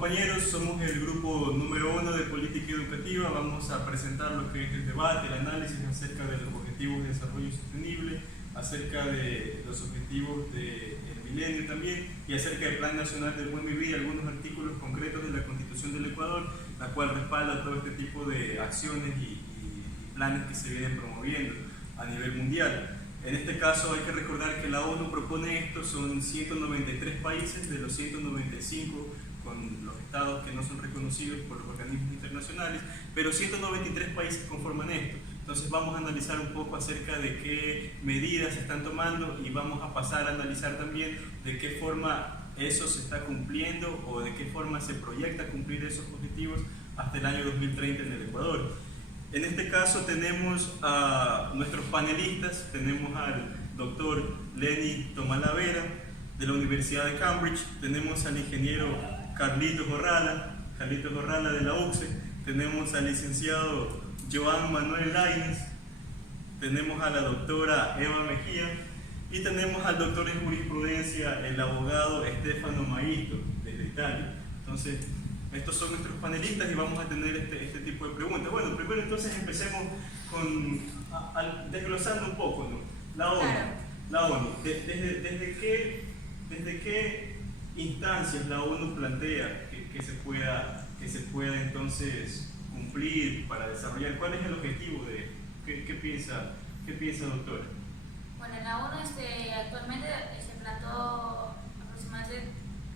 compañeros, somos el grupo número 1 de política educativa. Vamos a presentar lo que es el debate, el análisis acerca de los objetivos de desarrollo sostenible, acerca de los objetivos del milenio también, y acerca del Plan Nacional del Buen Vivir, algunos artículos concretos de la Constitución del Ecuador, la cual respalda todo este tipo de acciones y planes que se vienen promoviendo a nivel mundial. En este caso hay que recordar que la ONU propone esto, son 193 países de los 195 con los estados que no son reconocidos por los organismos internacionales, pero 193 países conforman esto. Entonces vamos a analizar un poco acerca de qué medidas se están tomando y vamos a pasar a analizar también de qué forma eso se está cumpliendo o de qué forma se proyecta cumplir esos objetivos hasta el año 2030 en el Ecuador. En este caso tenemos a nuestros panelistas, tenemos al doctor Lenny Tomalavera de la Universidad de Cambridge, tenemos al ingeniero Carlitos Gorrala de la UCSE, tenemos al licenciado Joan Manuel Lainez, tenemos a la doctora Eva Mejía y tenemos al doctor en jurisprudencia, el abogado Stefano Maisto desde Italia. Entonces, estos son nuestros panelistas y vamos a tener este tipo de preguntas. Bueno, primero entonces empecemos con desglosando un poco, ¿no? La ONU. Claro. La ONU. ¿Desde qué instancias la ONU plantea que se pueda entonces cumplir para desarrollar? ¿Cuál es el objetivo de qué piensa doctora? Bueno, la ONU actualmente se plantó aproximadamente,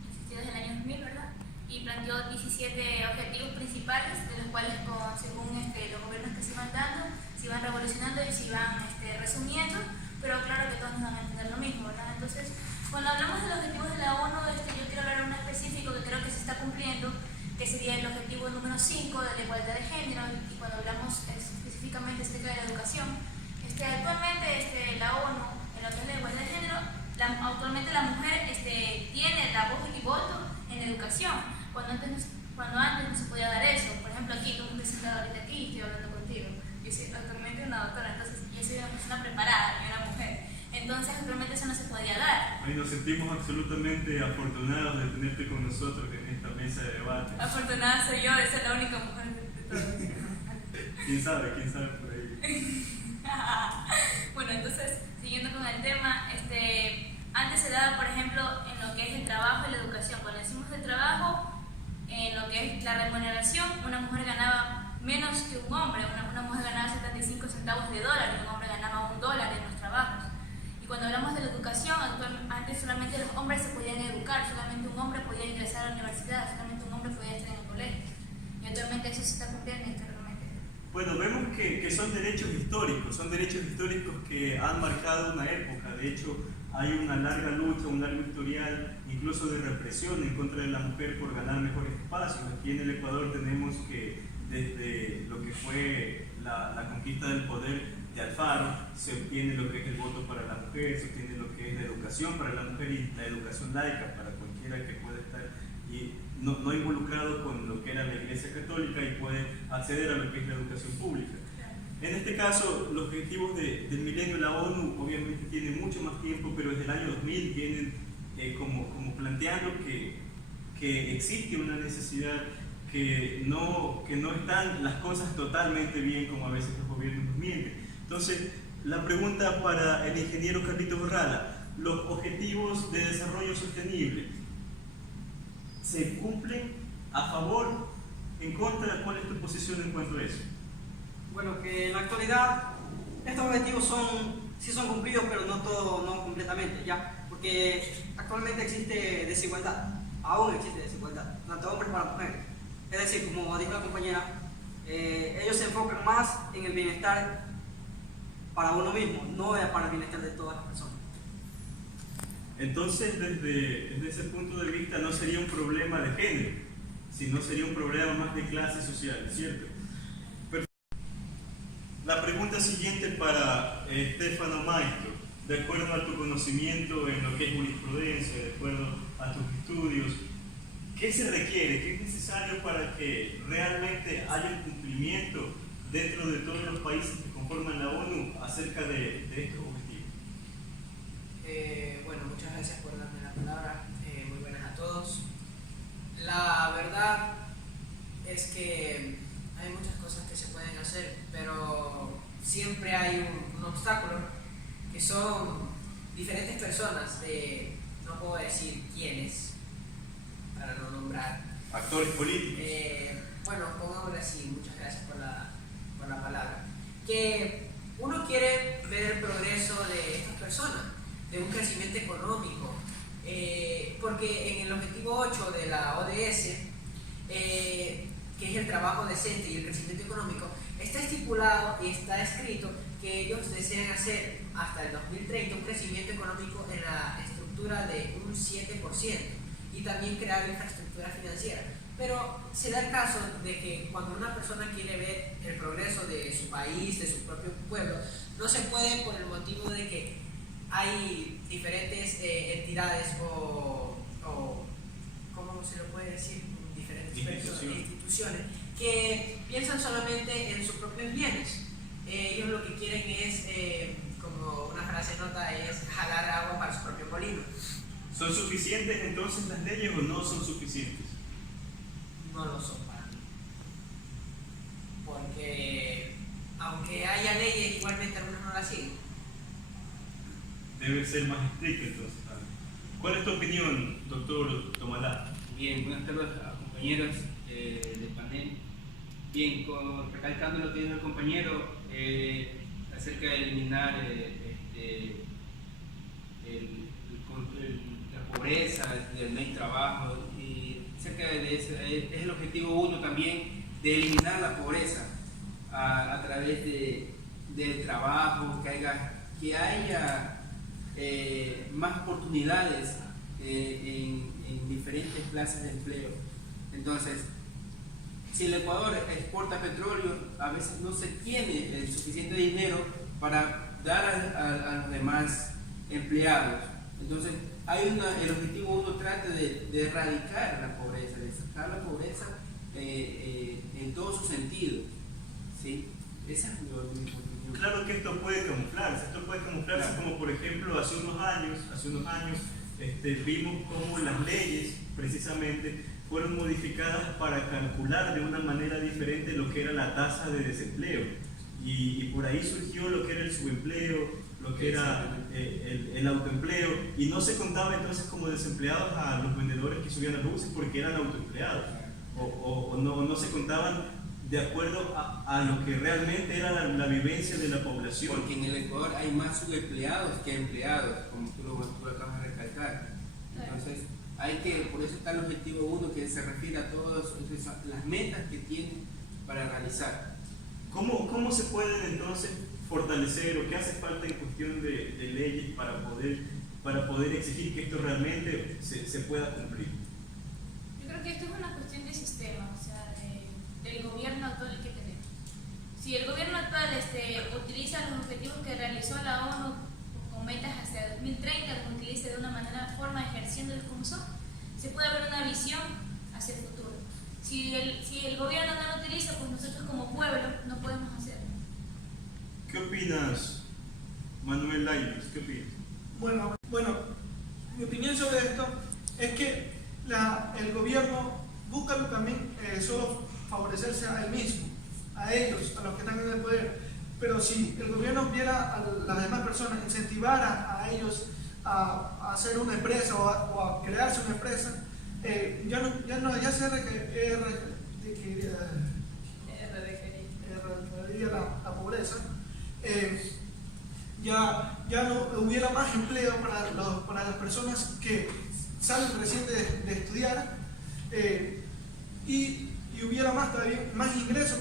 existió desde el año 2000, ¿verdad? Y planteó 17 objetivos principales, de los cuales según los gobiernos que se van dando, se van revolucionando y se van resumiendo, pero claro que todos nos van a entender lo mismo, ¿verdad? Entonces, cuando hablamos de los objetivos de la ONU, yo quiero hablar de uno específico que creo que se está cumpliendo, que sería el objetivo número 5 de la igualdad de género, y cuando hablamos específicamente acerca de la educación, actualmente la ONU, en lo que es la igualdad de género, actualmente la mujer tiene la voz y voto en educación, cuando antes no se podía dar eso. Por ejemplo, aquí, tú me estás sentado ahorita aquí y estoy hablando contigo. Yo soy actualmente una doctora, entonces yo soy una persona preparada, yo una mujer. Entonces, actualmente eso no se podía dar. Hoy nos sentimos absolutamente afortunados de tenerte con nosotros en esta mesa de debate. Afortunada soy yo de ser la única mujer de todos. ¿Quién sabe por ahí? Bueno, entonces, siguiendo con el tema, antes se daba, por ejemplo, en lo que es el trabajo y la educación. Cuando decimos el trabajo, en lo que es la remuneración, una mujer ganaba menos que un hombre. Una mujer ganaba 75 centavos de dólar y un hombre ganaba $1 en los trabajos. Y cuando hablamos de la educación, antes solamente los hombres se podían educar, solamente un hombre podía ingresar a la universidad, solamente un hombre podía estar en el colegio. Y actualmente eso se está cumpliendo realmente. Bueno, vemos que son derechos históricos que han marcado una época. De hecho, hay una larga lucha, un largo historial, incluso de represión en contra de la mujer por ganar mejores espacios. Aquí en el Ecuador tenemos que desde lo que fue la conquista del poder de Alfaro, se obtiene lo que es el voto para la mujer, se obtiene lo que es la educación para la mujer y la educación laica para cualquiera que pueda estar no involucrado con lo que era la Iglesia Católica y puede acceder a lo que es la educación pública. En este caso, los objetivos del milenio, la ONU obviamente tiene mucho más tiempo, pero desde el año 2000 vienen como planteando que existe una necesidad, que no están las cosas totalmente bien como a veces los gobiernos nos mienten. Entonces, la pregunta para el ingeniero Carlitos Gorrala: los objetivos de desarrollo sostenible, ¿se cumplen? ¿A favor? ¿En contra? ¿Cuál es tu posición en cuanto a eso? Bueno, que en la actualidad estos objetivos sí son cumplidos, pero no completamente, ¿ya? Porque actualmente existe desigualdad, aún existe desigualdad, tanto hombres como mujeres. Es decir, como dijo la compañera, ellos se enfocan más en el bienestar para uno mismo, no para el bienestar de todas las personas. Entonces, desde ese punto de vista, no sería un problema de género, sino sería un problema más de clase social, ¿cierto? Perfecto. La pregunta siguiente para Stefano Maisto: de acuerdo a tu conocimiento en lo que es jurisprudencia, de acuerdo a tus estudios, ¿qué se requiere? ¿Qué es necesario para que realmente haya un cumplimiento dentro de todos los países que conforman la ONU acerca de estos objetivos? Bueno, muchas gracias por darme la palabra. Muy buenas a todos. La verdad es que hay muchas cosas que se pueden hacer, pero siempre hay un obstáculo, que son diferentes personas no puedo decir quiénes, para no nombrar. Actores políticos. Bueno, pongámoslo así, muchas gracias por la palabra. Que uno quiere ver el progreso de estas personas, de un crecimiento económico, porque en el objetivo 8 de la ODS, que es el trabajo decente y el crecimiento económico, está estipulado y está escrito que ellos desean hacer hasta el 2030 un crecimiento económico en la estructura de un 7% y también crear infraestructura financiera. Pero se da el caso de que cuando una persona quiere ver el progreso de su país, de su propio pueblo, no se puede por el motivo de que hay diferentes entidades o ¿cómo se lo puede decir? Diferentes instituciones que piensan solamente en sus propios bienes. Ellos lo que quieren es, como una frase nota, es jalar agua para su propio molino. ¿Son suficientes entonces las leyes o no son suficientes? No lo son para mí. Porque aunque haya leyes, igualmente algunos no las siguen. Debe ser más estricto entonces. ¿Cuál es tu opinión, doctor Tomalá? Bien, buenas tardes a compañeros del panel. Bien, recalcando lo que dijo el compañero acerca de eliminar la pobreza, del no hay trabajo, y cerca de eso es el objetivo 1 también, de eliminar la pobreza a través del trabajo, que haya más oportunidades en diferentes plazas de empleo. Entonces, si el Ecuador exporta petróleo, a veces no se tiene el suficiente dinero para dar a los demás empleados. Entonces, el objetivo 1 trata de erradicar la pobreza, de sacar la pobreza en todos sus sentidos. ¿Sí? Esa es mi opinión. Claro que esto puede camuflarse, claro. Como por ejemplo hace unos años vimos cómo las leyes precisamente fueron modificadas para calcular de una manera diferente lo que era la tasa de desempleo, y por ahí surgió lo que era el subempleo, lo que era el autoempleo, y no se contaba entonces como desempleados a los vendedores que subían las luces porque eran autoempleados, o no se contaban de acuerdo a lo que realmente era la vivencia de la población. Porque en el Ecuador hay más subempleados que empleados, como tú lo acabas de recalcar. Entonces, por eso está el objetivo 1, que se refiere a todas las metas que tienen para realizar. ¿Cómo se pueden entonces fortalecer, o qué hace falta en cuestión de leyes para poder exigir que esto realmente se pueda cumplir? Yo creo que esto es una cuestión de sistema, o sea, del gobierno actual que tenemos. Si el gobierno actual utiliza los objetivos que realizó la ONU con metas hacia 2030, los utilice de una forma ejerciéndolos como son, se puede haber una visión hacia el futuro. Si el gobierno no lo utiliza, pues nosotros como pueblo no podemos hacerlo. ¿Qué opinas, Manuel Lainez? ¿Qué opinas? Bueno, mi opinión sobre esto es que el gobierno busca también solo favorecerse a él mismo, a ellos, a los que están en el poder. Pero si el gobierno viera a las demás personas, incentivara a ellos a hacer una empresa o a crearse una empresa, ya se erradicaría la pobreza, ya no hubiera más empleo para las personas que salen recién de estudiar, y hubiera más ingresos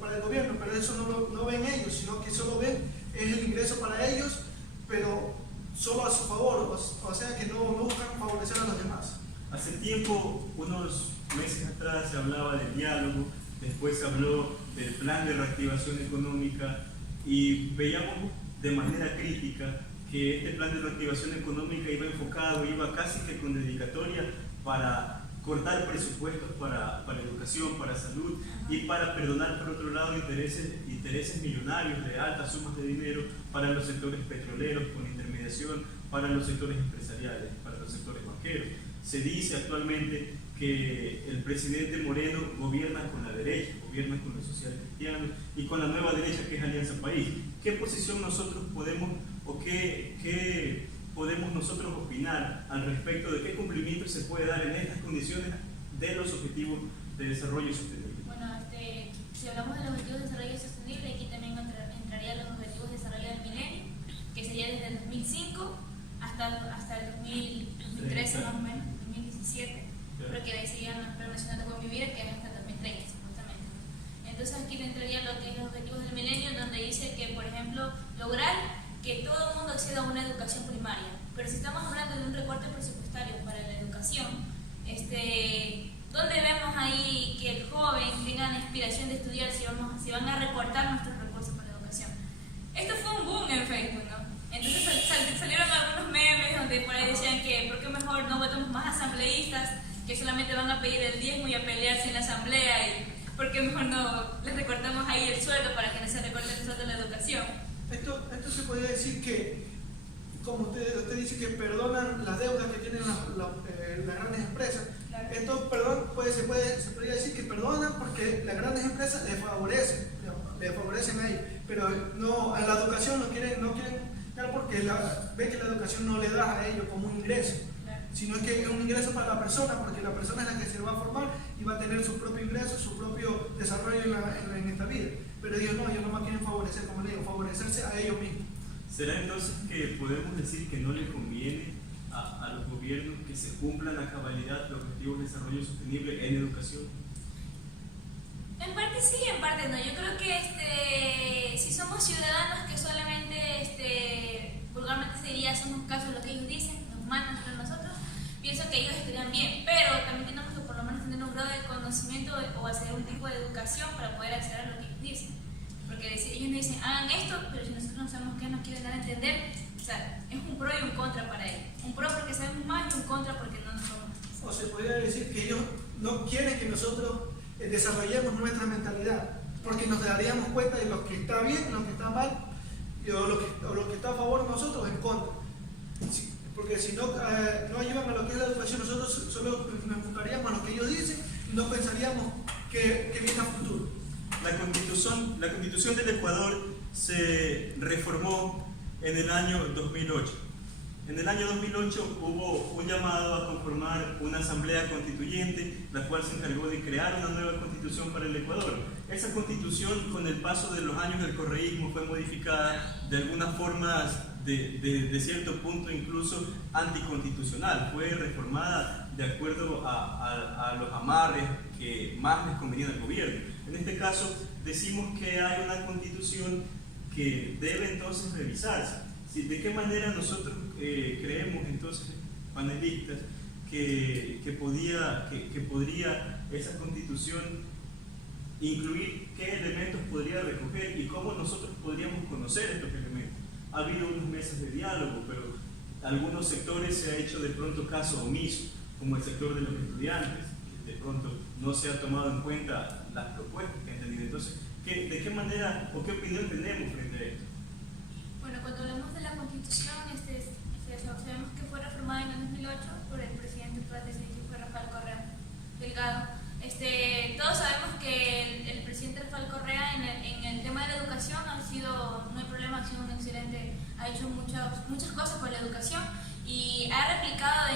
para el gobierno, pero eso no ven ellos, sino que solo ven es el ingreso para ellos, pero solo a su favor, o sea que no buscan favorecer a los demás. Hace tiempo, unos meses atrás, se hablaba del diálogo, después se habló del plan de reactivación económica, y veíamos de manera crítica que este plan de reactivación económica iba casi que con dedicatoria para cortar presupuestos para educación, para salud, y para perdonar por otro lado intereses millonarios de altas sumas de dinero para los sectores petroleros con intermediación, para los sectores empresariales, para los sectores banqueros. Se dice actualmente que el presidente Moreno gobierna con la derecha, gobierna con los sociales cristianos y con la nueva derecha que es Alianza País. ¿Qué posición nosotros podemos o qué podemos nosotros opinar al respecto de qué cumplimiento se puede dar en estas condiciones de los objetivos de desarrollo sostenible? Bueno, si hablamos de los objetivos de desarrollo sostenible, aquí también entrarían los objetivos de desarrollo del milenio, que sería desde el 2005 hasta el 2013 más o menos, 2017, porque ahí seguían los planes nacionales de buen vivir, que es hasta el 2030 supuestamente. Entonces aquí entraría lo que es los objetivos del milenio, donde dice que, por ejemplo, lograr que todo el mundo acceda a una educación primaria. Pero si estamos hablando de un recorte presupuestario para la educación, ¿dónde vemos ahí que el joven tenga la inspiración de estudiar si van a recortar nuestros recursos para la educación? Esto fue un boom en Facebook, ¿no? Entonces salieron algunos memes donde por ahí decían que ¿por qué mejor no votamos más asambleístas que solamente van a pedir el diezmo y a pelearse en la asamblea? ¿Y por qué mejor no les recortamos ahí el sueldo para que no se recorte el sueldo de la educación? Esto se podría decir que, como usted dice, que perdonan las deudas que tienen las grandes empresas. Claro. Esto, se podría decir que perdonan porque las grandes empresas les favorecen a ellos, pero no, a la educación no quieren porque ven que la educación no le da a ellos como un ingreso, sino es que es un ingreso para la persona, porque la persona es la que se va a formar y va a tener su propio ingreso, su propio desarrollo en esta vida. Pero ellos no más quieren favorecer, como le digo, favorecerse a ellos mismos. ¿Será entonces que podemos decir que no le conviene a los gobiernos que se cumplan a cabalidad los objetivos de desarrollo sostenible en educación? En parte sí, en parte no. Yo creo que si somos ciudadanos que solamente, vulgarmente se diría, hacemos caso de lo que ellos dicen, nos mandan entre nosotros, pienso que ellos estarían bien, pero también tenemos que por lo menos tener un grado de conocimiento o hacer un tipo de educación para poder acceder a lo que ellos dicen. Porque si ellos nos dicen, hagan esto, pero si nosotros no sabemos qué nos quieren dar a entender, o sea, es un pro y un contra para ellos. Un pro porque sabemos más y un contra porque no nos sabemos. O se podría decir que ellos no quieren que nosotros desarrollemos nuestra mentalidad, porque nos daríamos cuenta de lo que está bien, lo que está mal, o lo que está a favor de nosotros en contra. Porque si no ayudan a lo que es la educación, nosotros solo nos enfocaríamos a lo que ellos dicen y no pensaríamos que viene a futuro. La Constitución del Ecuador se reformó en el año 2008. En el año 2008 hubo un llamado a conformar una asamblea constituyente, la cual se encargó de crear una nueva constitución para el Ecuador. Esa constitución, con el paso de los años del correísmo, fue modificada de algunas formas de cierto punto incluso anticonstitucional. Fue reformada de acuerdo a los amarres que más les convenían al gobierno. En este caso, decimos que hay una constitución que debe entonces revisarse. ¿De qué manera nosotros creemos entonces, panelistas, que podría esa constitución incluir qué elementos podría recoger y cómo nosotros podríamos conocer estos elementos? Ha habido unos meses de diálogo, pero algunos sectores se ha hecho de pronto caso omiso, como el sector de los estudiantes. De pronto no se ha tomado en cuenta las propuestas que han tenido. Entonces, ¿de qué manera o qué opinión tenemos frente a esto? Bueno, cuando hablamos de la Constitución, sabemos que fue reformada en el 2008 por el presidente actual de que fue Rafael Correa Delgado. Todos sabemos que el presidente Rafael Correa en el tema de la educación no hay problema, ha sido un excelente, ha hecho muchas cosas por la educación y ha replicado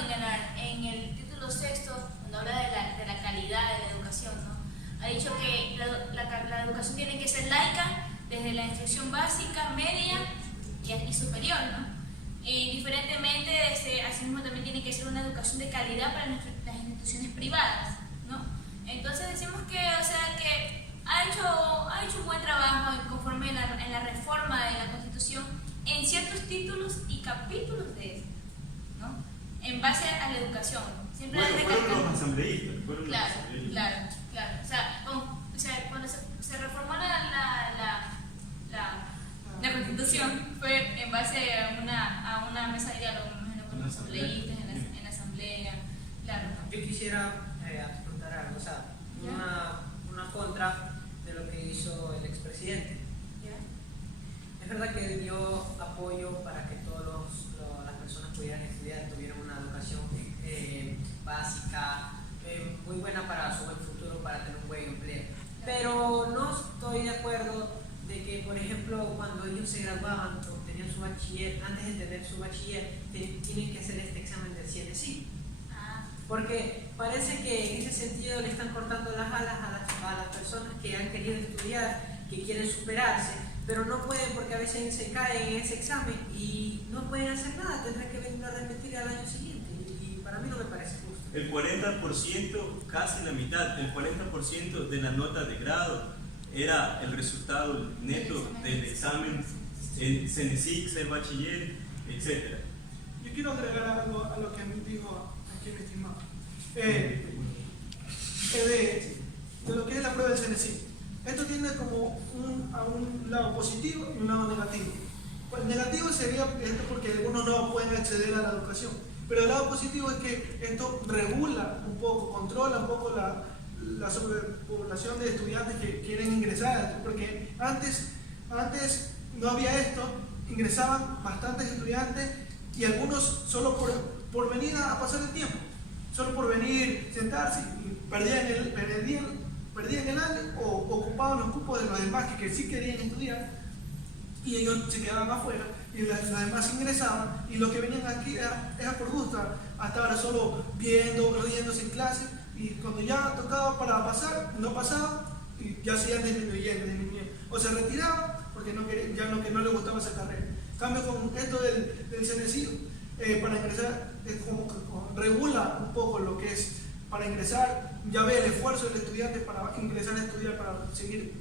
en el título 6, cuando habla de la calidad de la educación, ¿no? Ha dicho que la educación tiene que ser laica desde la instrucción básica, media y superior, ¿no? Diferentemente, asimismo también tiene que ser una educación de calidad para las instituciones privadas, ¿no? Entonces decimos que ha hecho un buen trabajo conforme en la reforma de la Constitución en ciertos títulos y capítulos de eso, ¿no? En base a la educación. Siempre Fueron los asambleístas. Claro. O sea, cuando se reformó la Constitución fue en base a una mesa de diálogo, me imagino, con los asambleístas en la asamblea, claro. Yo quisiera preguntar algo, o sea, una contra de lo que hizo el expresidente. Es verdad que dio apoyo para que todas las personas pudieran estudiar, tuvieran una educación básica, bachiller, antes de tener su bachiller, tienen que hacer este examen del CNSI. Ah, Porque parece que en ese sentido le están cortando las alas a las personas que han querido estudiar, que quieren superarse, pero no pueden porque a veces se caen en ese examen y no pueden hacer nada, tendrán que venir a repetir al año siguiente y para mí no me parece justo. El 40%, casi la mitad, el 40% de la nota de grado era el resultado neto del examen, el CNSIC, el bachiller, etc. Yo quiero agregar algo a lo que dijo aquí mi estimado. De lo que es la prueba del CNSIC. Esto tiene como un lado positivo y un lado negativo. Pues el negativo sería esto porque algunos no pueden acceder a la educación. Pero el lado positivo es que esto regula un poco, controla un poco la sobrepoblación de estudiantes que quieren ingresar a esto. Porque antes no había esto, ingresaban bastantes estudiantes y algunos solo por venir a pasar el tiempo, solo por venir, sentarse y perdían el año o ocupaban los cupos de los demás que sí querían estudiar y ellos se quedaban afuera y los demás ingresaban y los que venían aquí era por gusto a estar solo viendo, riéndose en clase y cuando ya tocaba para pasar, no pasaban y ya se iban disminuyendo o se retiraban porque ya no les gustaba esa carrera. En cambio con esto del CNSI para ingresar es como que regula un poco lo que es para ingresar, ya ve el esfuerzo del estudiante para ingresar a estudiar, para seguir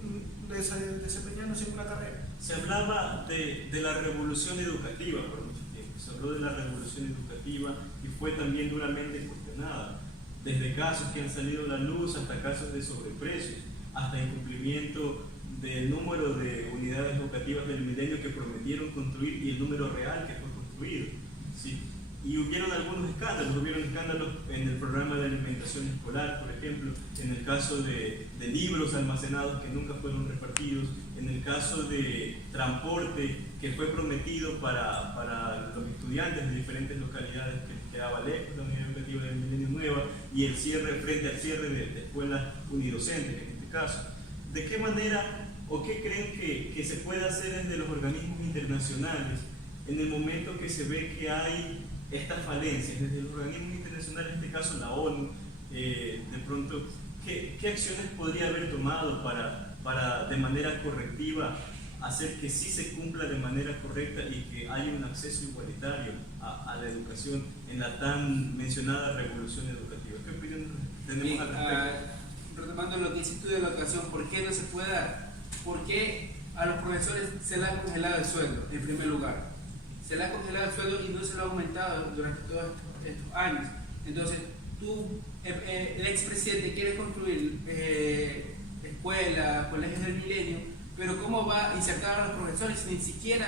desempeñándose en una carrera. Se hablaba de la revolución educativa por mucho tiempo, se habló de la revolución educativa y fue también duramente cuestionada, desde casos que han salido a la luz hasta casos de sobreprecios, hasta incumplimiento del número de unidades educativas del milenio que prometieron construir y el número real que fue construido. ¿Sí? Y hubieron algunos escándalos en el programa de alimentación escolar, por ejemplo, en el caso de libros almacenados que nunca fueron repartidos, en el caso de transporte que fue prometido para los estudiantes de diferentes localidades que les quedaba lejos la unidad educativa del Milenio Nueva, y el cierre frente al cierre de escuelas unidocentes en este caso. ¿De qué manera o qué creen que se puede hacer desde los organismos internacionales en el momento que se ve que hay estas falencias, desde los organismos internacionales, en este caso la ONU, de pronto, ¿qué acciones podría haber tomado para de manera correctiva hacer que sí se cumpla de manera correcta y que haya un acceso igualitario a la educación en la tan mencionada revolución educativa? ¿Qué opinión tenemos al respecto? Retomando lo que dices tú de la educación, ¿por qué no se puede dar? ¿Por qué a los profesores se les ha congelado el sueldo, en primer lugar? Se le ha congelado el sueldo y no se lo ha aumentado durante todos estos años. Entonces, tú, el expresidente, quiere construir escuelas, colegios del milenio, pero ¿cómo va a insertar a los profesores si ni siquiera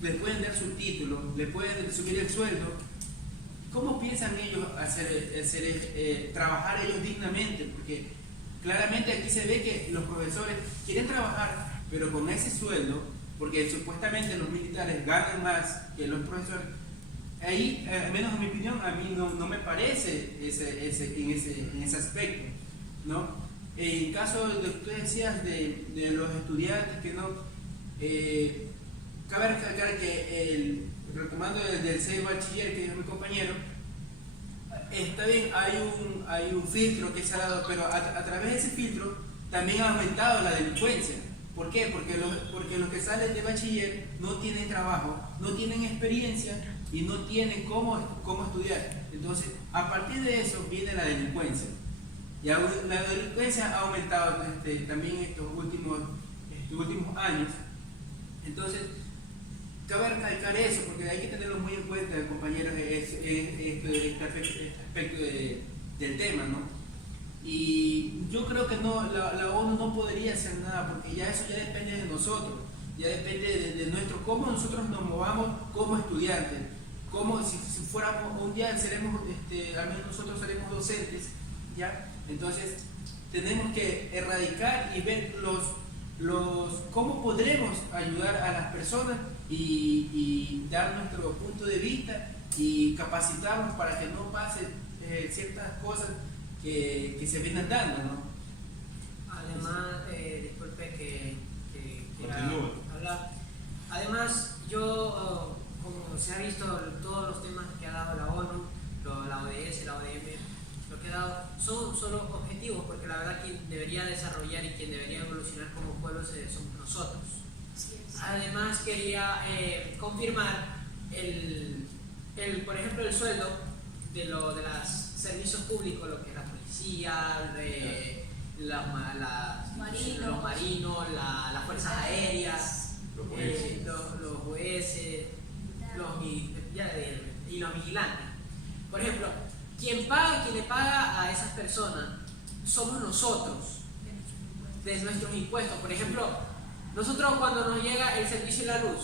les pueden dar su título, les pueden subir el sueldo? ¿Cómo piensan ellos trabajar ellos dignamente? Porque claramente aquí se ve que los profesores quieren trabajar, pero con ese sueldo, porque supuestamente los militares ganan más que los profesores. Ahí, al menos en mi opinión, a mí no me parece en ese aspecto, ¿no? En caso de lo que tú decías de los estudiantes que no, cabe recalcar que retomando del 6 bachiller que dijo mi compañero, está bien, hay un filtro que se ha dado, pero a través de ese filtro también ha aumentado la delincuencia. ¿Por qué? Porque los que salen de bachiller no tienen trabajo, no tienen experiencia y no tienen cómo estudiar. Entonces, a partir de eso viene la delincuencia. Y la delincuencia ha aumentado también estos últimos años. Entonces, cabe recalcar eso, porque hay que tenerlo muy en cuenta, compañeros, este aspecto del tema, ¿no? Y yo creo que la ONU no podría hacer nada, porque ya eso ya depende de nosotros, ya depende de cómo nosotros nos movamos como estudiantes, como si fuéramos un día seremos, al menos nosotros seremos docentes, ¿ya? Entonces tenemos que erradicar y ver cómo podremos ayudar a las personas y dar nuestro punto de vista y capacitarnos para que no pasen ciertas cosas que se vienen dando, ¿no? Además, disculpe que Continúa. hablar. Además, yo se ha visto todos los temas que ha dado la ONU, la ODS, la ODM, lo que ha dado son solo objetivos, porque la verdad quien debería desarrollar y quien debería evolucionar como pueblo somos nosotros. Además quería confirmar por ejemplo, el sueldo de los servicios públicos, lo que es la policía, los marinos, las fuerzas aéreas, los jueces, y los vigilantes. Por ejemplo, quien le paga a esas personas somos nosotros, de nuestros impuestos. Por ejemplo, nosotros cuando nos llega el servicio de la luz,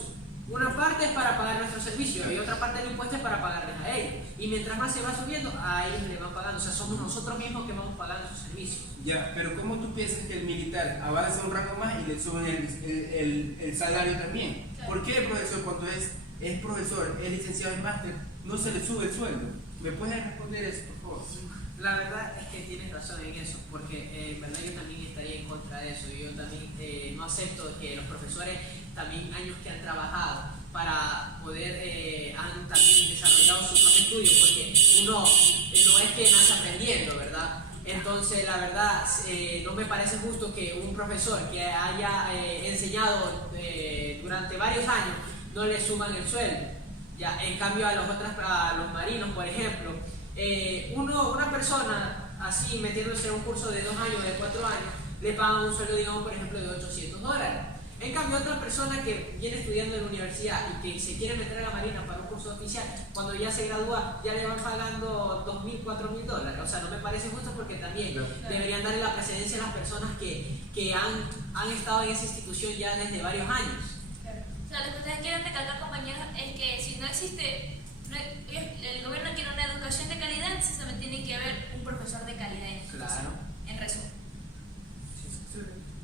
una parte es para pagar nuestro servicio y otra parte del impuesto es para pagarles a ellos. Y mientras más se va subiendo, a ellos le van pagando. O sea, somos nosotros mismos que vamos pagando esos servicios. Ya, pero ¿cómo tú piensas que el militar avanza un rango más y le suben el salario también? ¿Por qué el profesor, cuando es profesor, es licenciado en máster, no se le sube el sueldo? ¿Me puedes responder eso, por favor? La verdad es que tienes razón en eso, porque en verdad yo también estaría en contra de eso. Yo también no acepto que los profesores, también años que han trabajado para poder, han también desarrollado su propio estudio, porque uno no es que nace aprendiendo, ¿verdad? Entonces, la verdad, no me parece justo que un profesor que haya enseñado durante varios años no le suman el sueldo. Ya, en cambio, a los marinos, por ejemplo, una persona así metiéndose en un curso de 2 años, de 4 años, le pagan un sueldo, digamos, por ejemplo, de $800. En cambio, otra persona que viene estudiando en la universidad y que se quiere meter a la marina para un curso oficial, cuando ya se gradúa, ya le van pagando $2,000, $4,000. O sea, no me parece justo, porque también deberían darle la precedencia a las personas que han estado en esa institución ya desde varios años. O sea, lo que ustedes quieren recalcar, compañeros, es que si no existe, el gobierno quiere una educación de calidad, entonces también tiene que haber un profesor de calidad en educación. Claro. En resumen.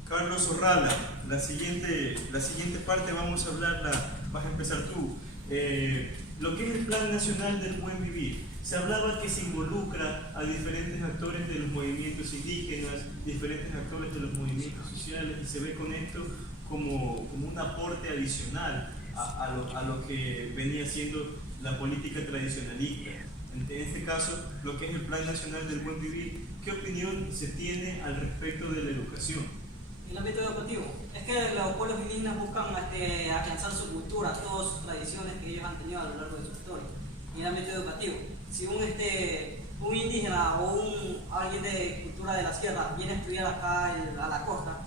Carlos Orrala, la siguiente parte vamos a hablarla, vas a empezar tú. Lo que es el Plan Nacional del Buen Vivir. Se hablaba que se involucra a diferentes actores de los movimientos indígenas, diferentes actores de los movimientos sociales, y se ve con esto como un aporte adicional a lo que venía siendo la política tradicionalista. En este caso, lo que es el Plan Nacional del Buen Vivir, ¿qué opinión se tiene al respecto de la educación? El ámbito educativo es que los pueblos indígenas buscan afianzar su cultura, todas sus tradiciones que ellos han tenido a lo largo de su historia. En el ámbito educativo, si un indígena o alguien de cultura de la sierra viene a estudiar acá a la costa,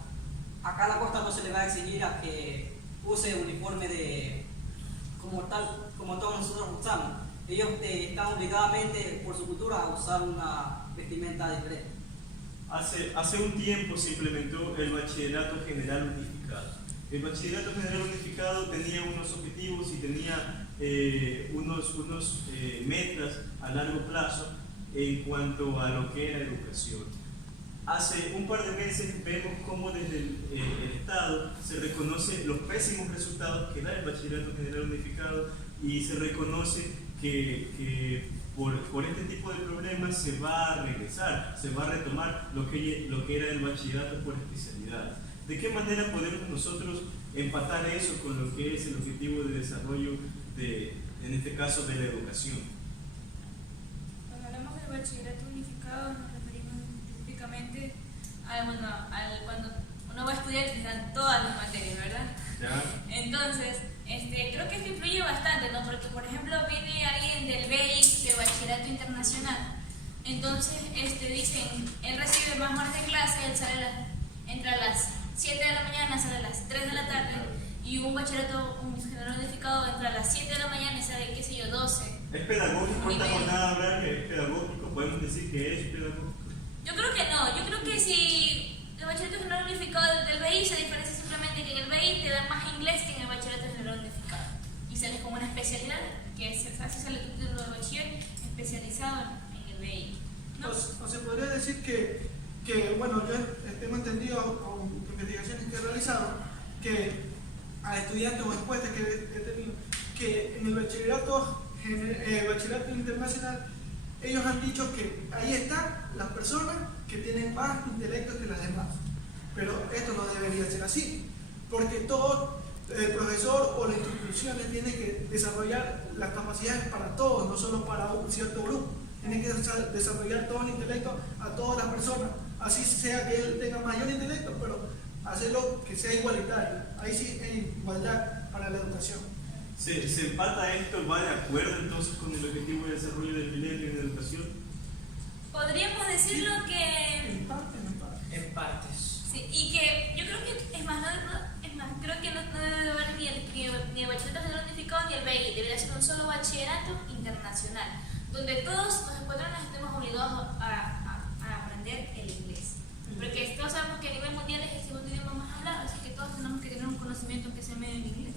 acá a la costa no se le va a exigir a que use uniforme como todos nosotros usamos. Ellos están obligadamente por su cultura a usar una vestimenta diferente. Hace un tiempo se implementó el Bachillerato General Unificado. El Bachillerato General Unificado tenía unos objetivos y tenía unos metas a largo plazo en cuanto a lo que era educación. Hace un par de meses vemos cómo desde el Estado se reconoce los pésimos resultados que da el Bachillerato General Unificado, y se reconoce que por este tipo de problemas se va a regresar, se va a retomar lo que era el bachillerato por especialidades. ¿De qué manera podemos nosotros empatar eso con lo que es el objetivo de desarrollo en este caso, de la educación? Cuando hablamos del bachillerato unificado, nos referimos específicamente cuando uno va a estudiar, se dan todas las materias, ¿verdad? ¿Ya? Entonces, creo que esto influye bastante, ¿no? Porque, por ejemplo, viene alguien del BI, de Bachillerato Internacional, entonces dicen, él recibe más horas de clase, él sale entra a las 7 de la mañana, sale a las 3 de la tarde, y un bachillerato general unificado entra a las 7 de la mañana y sale, qué sé yo, 12. ¿Es pedagógico esta jornada hablar que es pedagógico? ¿Podemos decir que es pedagógico? Yo creo que no, yo creo que si el bachillerato general unificado del BI se diferencia simplemente que en el BI te dan más inglés que en el bachillerato general unificado, y sales como una especialidad, que así sale tu título de bachiller especializado en el BI, ¿no? O se podría decir que bueno, yo tengo entendido con investigaciones que he realizado, que a estudiantes o encuestas que he tenido, que en el bachillerato internacional, ellos han dicho que ahí están las personas que tienen más intelecto que las demás. Pero esto no debería ser así, porque todos el profesor o las instituciones tienen que desarrollar las capacidades para todos, no solo para un cierto grupo. Tienen que desarrollar todo el intelecto a todas las personas, así sea que él tenga mayor intelecto, pero hacerlo que sea igualitario. Ahí sí hay igualdad para la educación. ¿Se empata esto, va de acuerdo entonces con el objetivo de desarrollo del milenio en la educación? Podríamos decirlo que... En parte, en parte. En partes. Sí, y que yo creo que es más, creo que no debe haber ni el bachillerato general unificado ni el BI, debería ser un solo bachillerato internacional, donde todos los ecuatorianos estemos obligados a aprender el inglés. Porque todos sabemos que a nivel mundial es el segundo idioma más hablado, así que todos tenemos que tener un conocimiento que sea medio en inglés.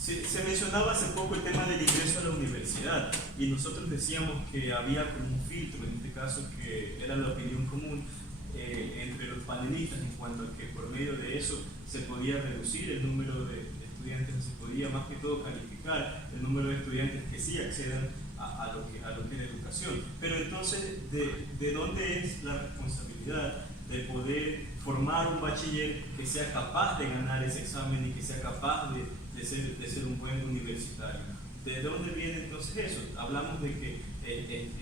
Se mencionaba hace poco el tema del ingreso a la universidad y nosotros decíamos que había como un filtro, en este caso que era la opinión común entre los panelistas en cuanto a que por medio de eso se podía reducir el número de estudiantes, se podía más que todo calificar el número de estudiantes que sí accedan a lo que es la educación. Pero entonces, ¿de dónde es la responsabilidad de poder formar un bachiller que sea capaz de ganar ese examen y que sea capaz de ser un buen universitario? ¿De dónde viene entonces eso? Hablamos de que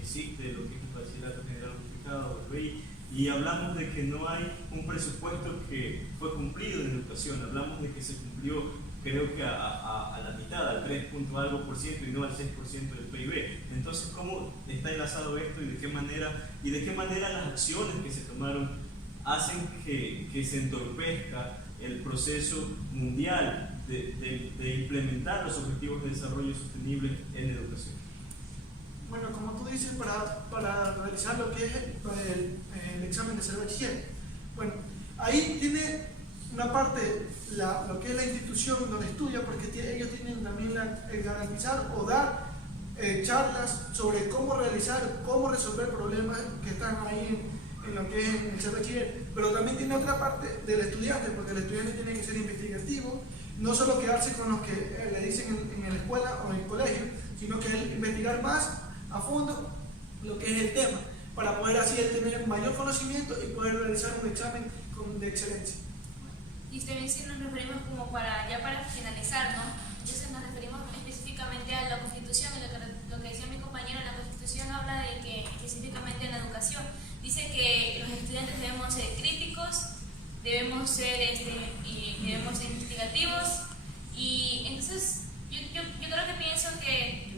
existe lo que es el bachillerato general unificado, el BI, y hablamos de que no hay un presupuesto que fue cumplido en educación. Hablamos de que se cumplió, creo que a la mitad, al 3 punto algo por ciento y no al 6% del PIB. Entonces, ¿cómo está enlazado esto y de qué manera las acciones que se tomaron hacen que se entorpezca el proceso mundial de implementar los objetivos de desarrollo sostenible en la educación? Bueno, como tú dices, para realizar lo que es el examen de ser bachiller, bueno, ahí tiene una parte lo que es la institución donde estudia, porque ellos tienen también el garantizar o dar charlas sobre cómo realizar, cómo resolver problemas que están ahí en lo que es el ser bachiller, pero también tiene otra parte del estudiante, porque el estudiante tiene que ser investigativo, no solo quedarse con lo que le dicen en la escuela o en el colegio, sino que él investigar más a fondo lo que es el tema, para poder así él tener mayor conocimiento y poder realizar un examen de excelencia. Y también si nos referimos como para finalizar, ¿no? Entonces nos referimos específicamente a la Constitución, y lo que decía mi compañero, la Constitución habla de que específicamente en la educación dice que los estudiantes debemos ser críticos, debemos ser investigativos, y entonces yo creo que pienso que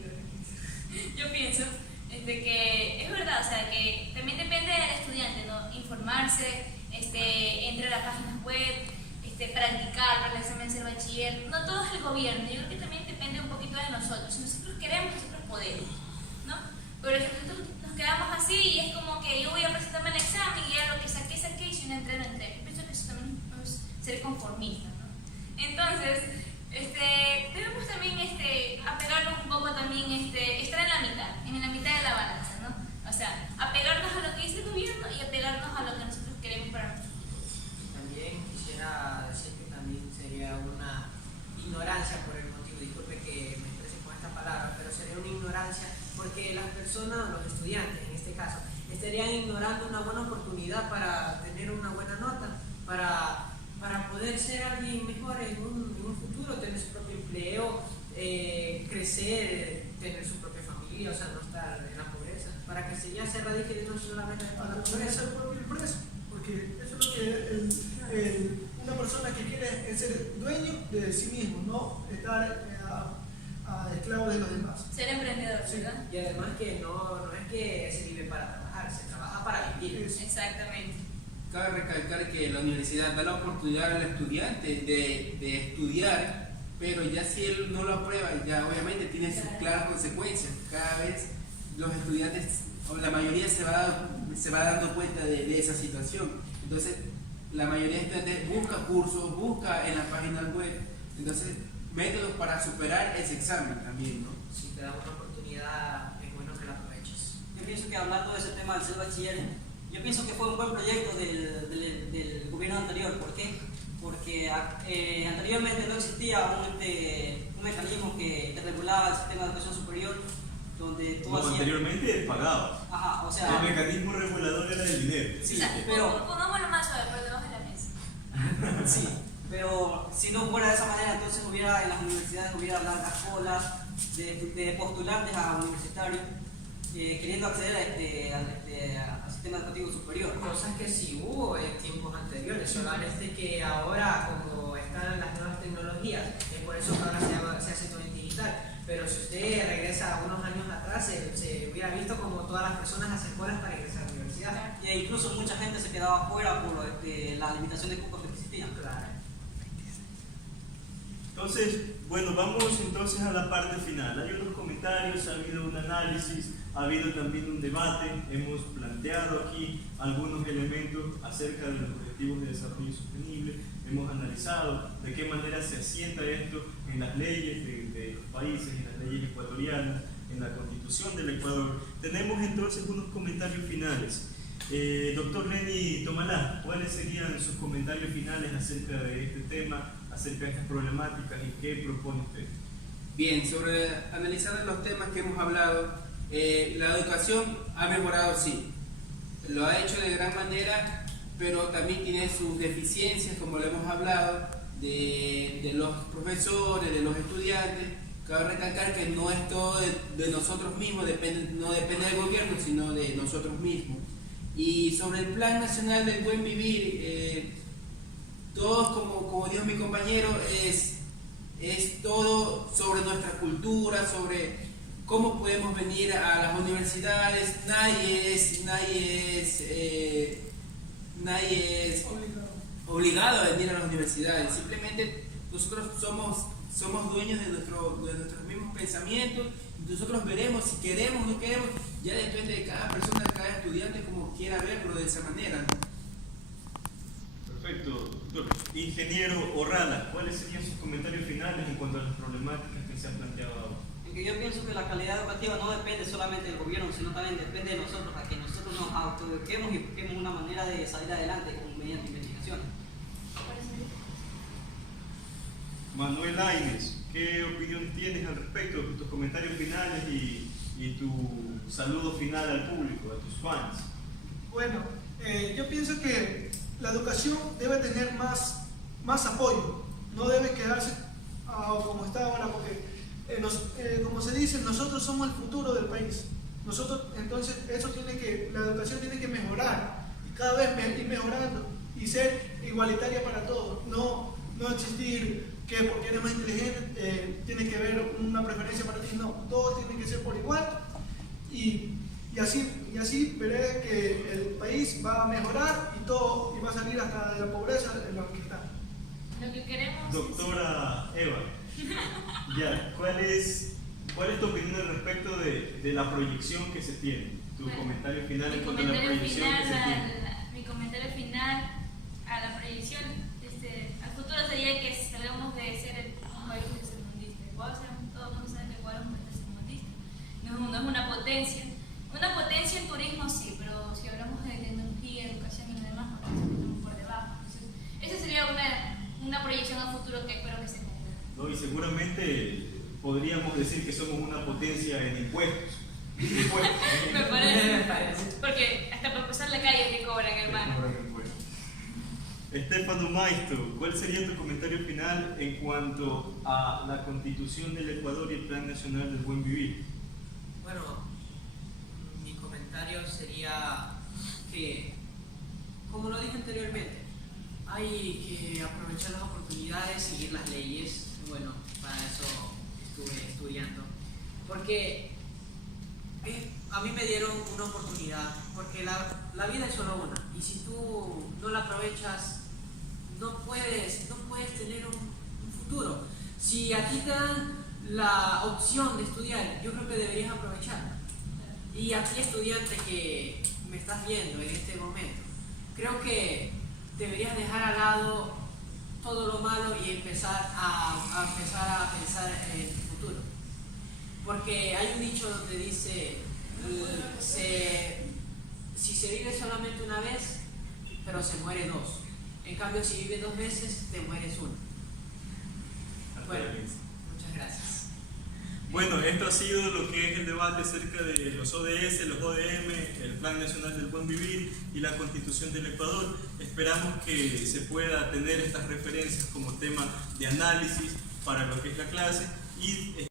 es verdad, o sea, que también depende del estudiante, ¿no? Informarse, entrar a páginas web, practicar para el examen de ser bachiller. No todo es el gobierno, yo creo que también depende un poquito de nosotros. Si nosotros queremos, nosotros podemos, ¿no? Pero si nosotros nos quedamos así y es como que yo voy a presentarme el examen y ya lo que saqué, y si no entré, no entré. Yo pienso que eso también es ser conformista, ¿no? Entonces, debemos también apegarnos un poco también, estar en la mitad de la balanza, ¿no? O sea, apegarnos a lo que dice el gobierno y apegarnos a lo que nosotros queremos para nosotros. También quisiera decir que también sería una ignorancia por el motivo, disculpe que me exprese con esta palabra, pero sería una ignorancia porque las personas, los estudiantes en este caso, estarían ignorando una buena oportunidad para tener una buena nota, para poder ser alguien mejor en un futuro, tener su propio empleo, crecer, tener su propia familia, o sea, no estar en la pobreza, para que ya se radique no solamente Para poder ser propio empresa, porque eso es lo que una persona que quiere es ser dueño de sí mismo, no estar a esclavo de los demás. Ser emprendedor, Sí. ¿verdad? Y además que no es que se vive para trabajar, se trabaja para vivir. Exactamente. Cabe recalcar que la universidad da la oportunidad al estudiante de estudiar, pero ya si él no lo aprueba, ya obviamente tiene sus claras consecuencias. Cada vez los estudiantes, o la mayoría se va dando cuenta de esa situación. Entonces, la mayoría de estudiantes busca cursos, busca en las páginas web, entonces métodos para superar ese examen también, ¿no? Si te da una oportunidad, es bueno que la aproveches. Yo pienso que hablando de ese tema del ser bachiller, yo pienso que fue un buen proyecto del gobierno anterior. ¿Por qué? Porque anteriormente no existía un mecanismo que regulaba el sistema de educación superior, donde tú hacías... Anteriormente pagaba. Ajá, o sea... El mecanismo regulador era el dinero. Sí, O sea, pero... pongámoslo más suave, por debajo de la mesa. Sí, Pero si no fuera de esa manera, entonces hubiera en las universidades hubiera largas colas de postulantes a universitarios queriendo acceder al sistema educativo superior. Cosas que sí hubo en tiempos anteriores, solamente que ahora, como están las nuevas tecnologías, es por eso que ahora se hace todo en digital. Pero si usted regresa unos años atrás, se hubiera visto como todas las personas hacen colas para ingresar a la universidad. E incluso mucha gente se quedaba fuera por la limitación de cupos que existían. Claro. Entonces, bueno, vamos entonces a la parte final. Hay unos comentarios, ha habido un análisis, ha habido también un debate, hemos planteado aquí algunos elementos acerca de los objetivos de desarrollo sostenible, hemos analizado de qué manera se asienta esto en las leyes de los países, en las leyes ecuatorianas, en la Constitución del Ecuador. Tenemos entonces unos comentarios finales. Doctor Lenny Tomalá, ¿cuáles serían sus comentarios finales acerca de este tema, acerca de estas problemáticas y qué propone usted? Bien, analizando los temas que hemos hablado, la educación ha mejorado, sí, lo ha hecho de gran manera, pero también tiene sus deficiencias, como lo hemos hablado, de los profesores, de los estudiantes. Cabe recalcar que no es todo de nosotros mismos, no depende del gobierno, sino de nosotros mismos. Y sobre el Plan Nacional del Buen Vivir, todos, como dijo mi compañero, es todo sobre nuestra cultura, sobre cómo podemos venir a las universidades. Nadie es obligado a venir a las universidades. Simplemente nosotros somos dueños de nuestros mismos pensamientos. Nosotros veremos si queremos o no queremos. Ya depende de cada persona, de cada estudiante, como quiera verlo de esa manera. Perfecto, doctor. Ingeniero Orrala, ¿cuáles serían sus comentarios finales en cuanto a las problemáticas que se han planteado ahora? Porque yo pienso que la calidad educativa no depende solamente del gobierno, sino también depende de nosotros, a que nosotros nos autoeduquemos y busquemos una manera de salir adelante mediante investigaciones. Manuel Aines, ¿qué opinión tienes al respecto? Tus comentarios finales y tu saludo final al público, a tus fans. Bueno, yo pienso que la educación debe tener más apoyo, no debe quedarse como está ahora, porque como se dice, nosotros somos el futuro del país. Entonces la educación tiene que mejorar y cada vez ir mejorando y ser igualitaria para todos, no existir que porque eres más inteligente tiene que haber una preferencia para ti, no, todos tienen que ser por igual y así veré que el país va a mejorar y va a salir hasta de la pobreza en la que está. Lo que queremos. Doctora Eva, ya, ¿cuál es tu opinión al respecto de la proyección que se tiene? Tu comentario final en cuanto a la proyección que se tiene. Mi comentario final a la proyección al futuro sería que salgamos de ser un país tercermundista. Todo el mundo sabe que Ecuador es un país tercermundista. No es una potencia. Una potencia en turismo sí, pero si hablamos de tecnología, educación y lo demás, estamos por debajo. Entonces, esa sería una proyección a futuro que espero que se cumpla. ¿No? Y seguramente podríamos decir que somos una potencia en impuestos. Me parece. Porque hasta por pasar la calle que cobran, hermano. Estefano Maisto, ¿cuál sería tu comentario final en cuanto a la Constitución del Ecuador y el Plan Nacional del Buen Vivir? Bueno, mi comentario sería que, como lo dije anteriormente, hay que aprovechar las oportunidades, seguir las leyes. Bueno, para eso estuve estudiando. Porque a mí me dieron una oportunidad, porque la vida es solo una. Y si tú no la aprovechas, no puedes tener un futuro. Si a ti te dan la opción de estudiar, yo creo que deberías aprovecharla. Y a ti, estudiante que me estás viendo en este momento, creo que deberías dejar al lado todo lo malo y empezar a pensar en tu futuro. Porque hay un dicho donde dice, si se vive solamente una vez, pero se muere dos. En cambio, si vives 2 veces, te mueres una. Bueno, muchas gracias. Bueno, esto ha sido lo que es el debate acerca de los ODS, los ODM, el Plan Nacional del Buen Vivir y la Constitución del Ecuador. Esperamos que se pueda tener estas referencias como tema de análisis para lo que es la clase y